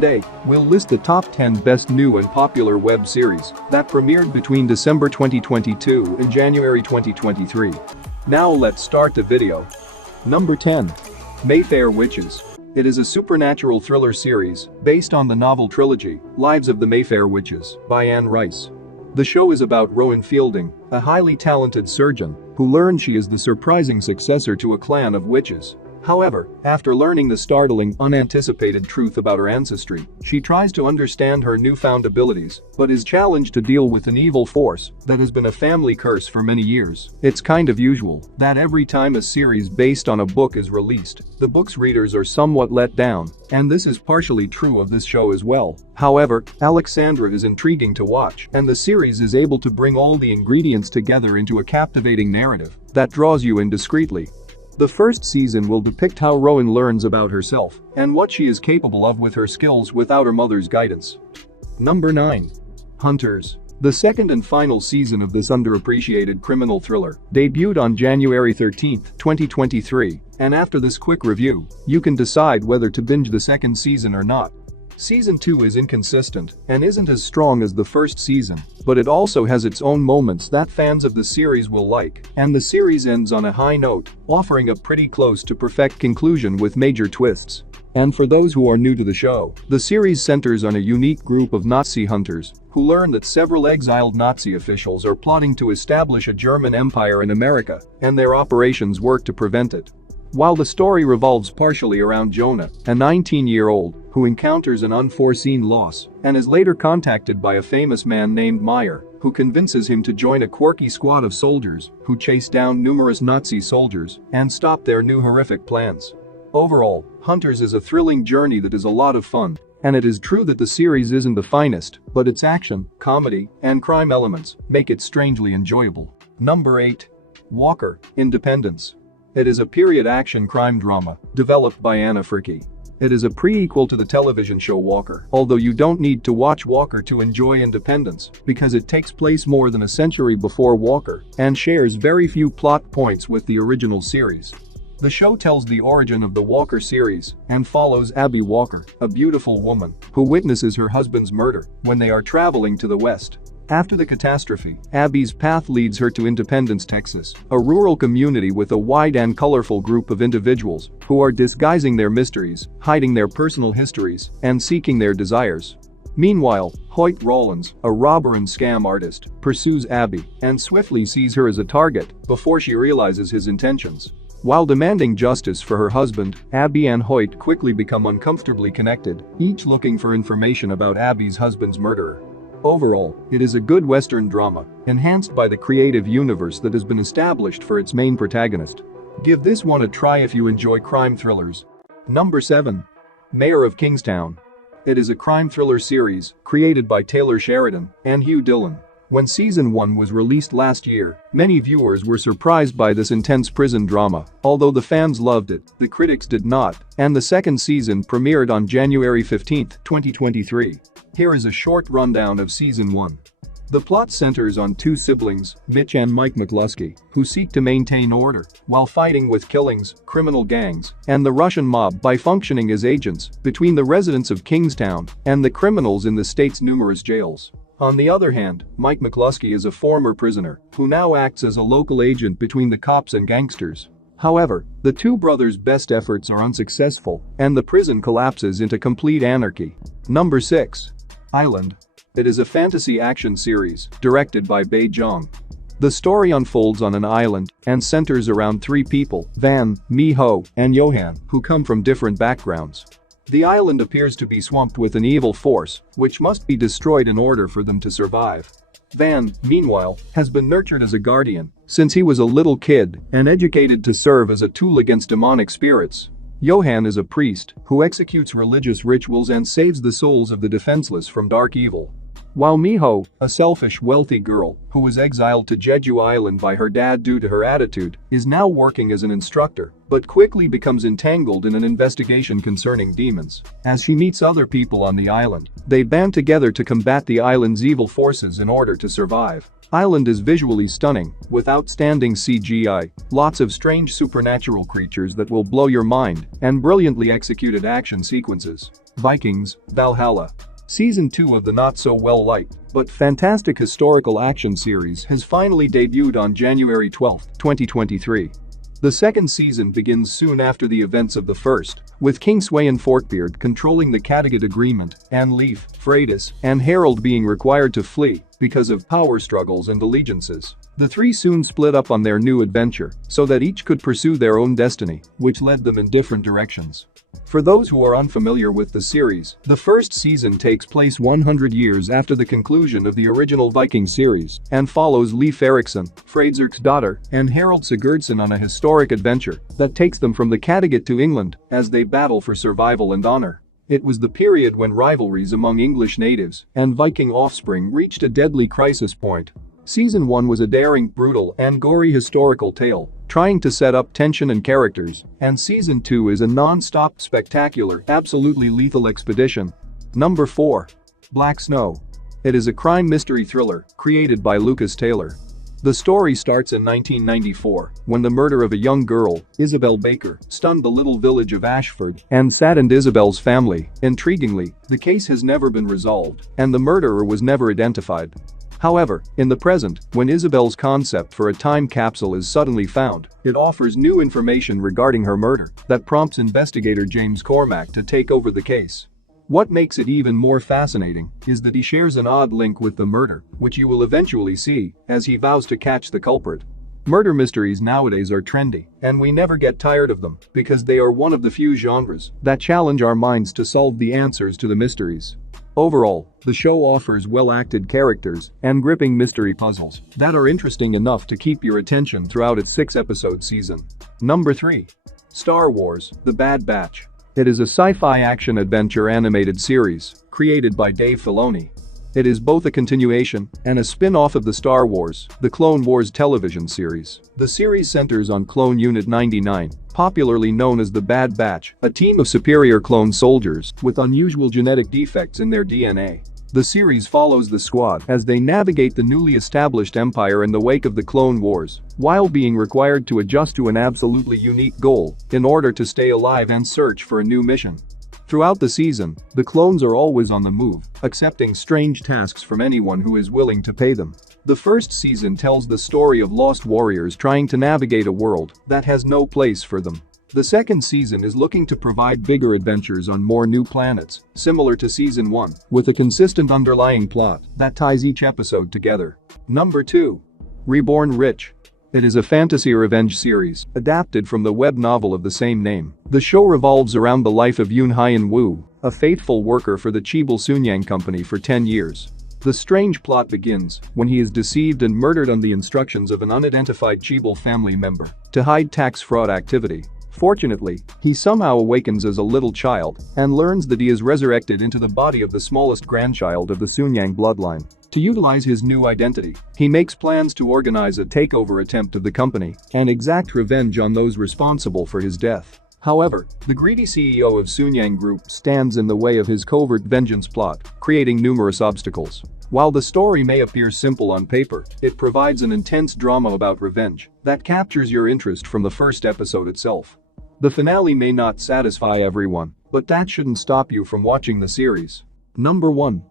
Today, we'll list the top 10 best new and popular web series that premiered between December 2022 and January 2023. Now let's start the video. Number 10. Mayfair Witches. It is a supernatural thriller series based on the novel trilogy, Lives of the Mayfair Witches, by Anne Rice. The show is about Rowan Fielding, a highly talented surgeon who learns she is the surprising successor to a clan of witches. However, after learning the startling, unanticipated truth about her ancestry, she tries to understand her newfound abilities, but is challenged to deal with an evil force that has been a family curse for many years. It's kind of usual that every time a series based on a book is released, the book's readers are somewhat let down, and this is partially true of this show as well. However, Alexandra is intriguing to watch, and the series is able to bring all the ingredients together into a captivating narrative that draws you in discreetly. The first season will depict how Rowan learns about herself and what she is capable of with her skills without her mother's guidance. Number 9. Hunters. The second and final season of this underappreciated criminal thriller debuted on January 13, 2023, and after this quick review, you can decide whether to binge the second season or not. Season 2 is inconsistent and isn't as strong as the first season, but it also has its own moments that fans of the series will like, and the series ends on a high note, offering a pretty close to perfect conclusion with major twists. And for those who are new to the show, the series centers on a unique group of Nazi hunters who learn that several exiled Nazi officials are plotting to establish a German empire in America, and their operations work to prevent it. While the story revolves partially around Jonah, a 19-year-old who encounters an unforeseen loss and is later contacted by a famous man named Meyer, who convinces him to join a quirky squad of soldiers who chase down numerous Nazi soldiers and stop their new horrific plans. Overall, Hunters is a thrilling journey that is a lot of fun, and it is true that the series isn't the finest, but its action, comedy, and crime elements make it strangely enjoyable. Number 8. Walker, Independence. It is a period action crime drama developed by Anna Fricke. It is a prequel to the television show Walker, although you don't need to watch Walker to enjoy Independence because it takes place more than a century before Walker and shares very few plot points with the original series. The show tells the origin of the Walker series and follows Abby Walker, a beautiful woman who witnesses her husband's murder when they are traveling to the West. After the catastrophe, Abby's path leads her to Independence, Texas, a rural community with a wide and colorful group of individuals who are disguising their mysteries, hiding their personal histories, and seeking their desires. Meanwhile, Hoyt Rollins, a robber and scam artist, pursues Abby and swiftly sees her as a target before she realizes his intentions. While demanding justice for her husband, Abby and Hoyt quickly become uncomfortably connected, each looking for information about Abby's husband's murderer. Overall, it is a good Western drama, enhanced by the creative universe that has been established for its main protagonist. Give this one a try if you enjoy crime thrillers. Number 7. Mayor of Kingstown. It is a crime thriller series created by Taylor Sheridan and Hugh Dillon. When Season 1 was released last year, many viewers were surprised by this intense prison drama. Although the fans loved it, the critics did not, and the second season premiered on January 15, 2023. Here is a short rundown of Season 1. The plot centers on two siblings, Mitch and Mike McCluskey, who seek to maintain order while fighting with killings, criminal gangs, and the Russian mob by functioning as agents between the residents of Kingstown and the criminals in the state's numerous jails. On the other hand, Mike McCluskey is a former prisoner who now acts as a local agent between the cops and gangsters. However, the two brothers' best efforts are unsuccessful, and the prison collapses into complete anarchy. Number 6. Island. It is a fantasy action series directed by Bae Jong. The story unfolds on an island and centers around three people, Van, Mi-ho, and Johan, who come from different backgrounds. The island appears to be swamped with an evil force, which must be destroyed in order for them to survive. Van, meanwhile, has been nurtured as a guardian since he was a little kid and educated to serve as a tool against demonic spirits. Johan is a priest who executes religious rituals and saves the souls of the defenseless from dark evil. While Mi-ho, a selfish, wealthy girl who was exiled to Jeju Island by her dad due to her attitude, is now working as an instructor, but quickly becomes entangled in an investigation concerning demons. As she meets other people on the island, they band together to combat the island's evil forces in order to survive. Island is visually stunning, with outstanding CGI, lots of strange supernatural creatures that will blow your mind, and brilliantly executed action sequences. Vikings, Valhalla. Season 2 of the not-so-well-liked but fantastic historical action series has finally debuted on January 12, 2023. The second season begins soon after the events of the first, with King Sweyn Forkbeard controlling the Kattegat Agreement, and Leif, Freydis, and Harold being required to flee because of power struggles and allegiances. The three soon split up on their new adventure so that each could pursue their own destiny, which led them in different directions. For those who are unfamiliar with the series, the first season takes place 100 years after the conclusion of the original Viking series and follows Leif Erikson, Freyzerk's daughter, and Harold Sigurdsson on a historic adventure that takes them from the Kattegat to England as they battle for survival and honor. It was the period when rivalries among English natives and Viking offspring reached a deadly crisis point. Season 1 was a daring, brutal, and gory historical tale, trying to set up tension and characters, and Season 2 is a non-stop, spectacular, absolutely lethal expedition. Number 4. Black Snow. It is a crime mystery thriller created by Lucas Taylor. The story starts in 1994, when the murder of a young girl, Isabel Baker, stunned the little village of Ashford and saddened Isabel's family. Intriguingly, the case has never been resolved, and the murderer was never identified. However, in the present, when Isabel's concept for a time capsule is suddenly found, it offers new information regarding her murder that prompts investigator James Cormack to take over the case. What makes it even more fascinating is that he shares an odd link with the murder, which you will eventually see as he vows to catch the culprit. Murder mysteries nowadays are trendy, and we never get tired of them because they are one of the few genres that challenge our minds to solve the answers to the mysteries. Overall, the show offers well-acted characters and gripping mystery puzzles that are interesting enough to keep your attention throughout its 6-episode season. Number 3. Star Wars: The Bad Batch. It is a sci-fi action-adventure animated series created by Dave Filoni. It is both a continuation and a spin-off of the Star Wars: The Clone Wars television series. The series centers on Clone Unit 99, popularly known as the Bad Batch, a team of superior clone soldiers with unusual genetic defects in their DNA. The series follows the squad as they navigate the newly established empire in the wake of the Clone Wars, while being required to adjust to an absolutely unique goal in order to stay alive and search for a new mission. Throughout the season, the clones are always on the move, accepting strange tasks from anyone who is willing to pay them. The first season tells the story of lost warriors trying to navigate a world that has no place for them. The second season is looking to provide bigger adventures on more new planets, similar to Season 1, with a consistent underlying plot that ties each episode together. Number 2. Reborn Rich. It is a fantasy revenge series adapted from the web novel of the same name. The show revolves around the life of Yoon Hyun Woo, a faithful worker for the Chibal Sunyang Company for 10 years. The strange plot begins when he is deceived and murdered on the instructions of an unidentified Chibal family member to hide tax fraud activity. Fortunately, he somehow awakens as a little child and learns that he is resurrected into the body of the smallest grandchild of the Sunyang bloodline. To utilize his new identity, he makes plans to organize a takeover attempt of the company and exact revenge on those responsible for his death. However, the greedy CEO of Sunyang Group stands in the way of his covert vengeance plot, creating numerous obstacles. While the story may appear simple on paper, it provides an intense drama about revenge that captures your interest from the first episode itself. The finale may not satisfy everyone, but that shouldn't stop you from watching the series. Number 1.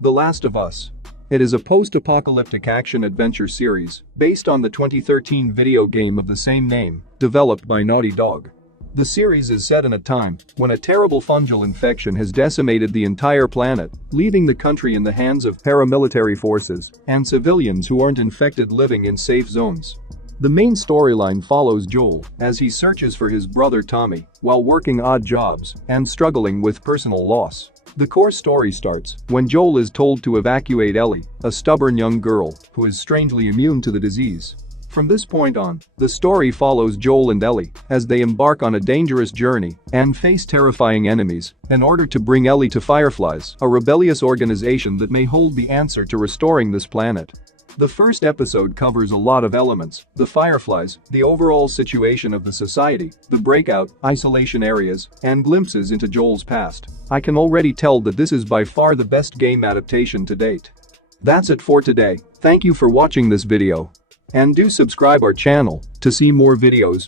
The Last of Us. It is a post-apocalyptic action-adventure series based on the 2013 video game of the same name, developed by Naughty Dog. The series is set in a time when a terrible fungal infection has decimated the entire planet, leaving the country in the hands of paramilitary forces and civilians who aren't infected living in safe zones. The main storyline follows Joel as he searches for his brother Tommy while working odd jobs and struggling with personal loss. The core story starts when Joel is told to evacuate Ellie, a stubborn young girl who is strangely immune to the disease. From this point on, the story follows Joel and Ellie as they embark on a dangerous journey and face terrifying enemies in order to bring Ellie to Fireflies, a rebellious organization that may hold the answer to restoring this planet. The first episode covers a lot of elements: the Fireflies, the overall situation of the society, the breakout, isolation areas, and glimpses into Joel's past. I can already tell that this is by far the best game adaptation to date. That's it for today. Thank you for watching this video. And do subscribe our channel to see more videos.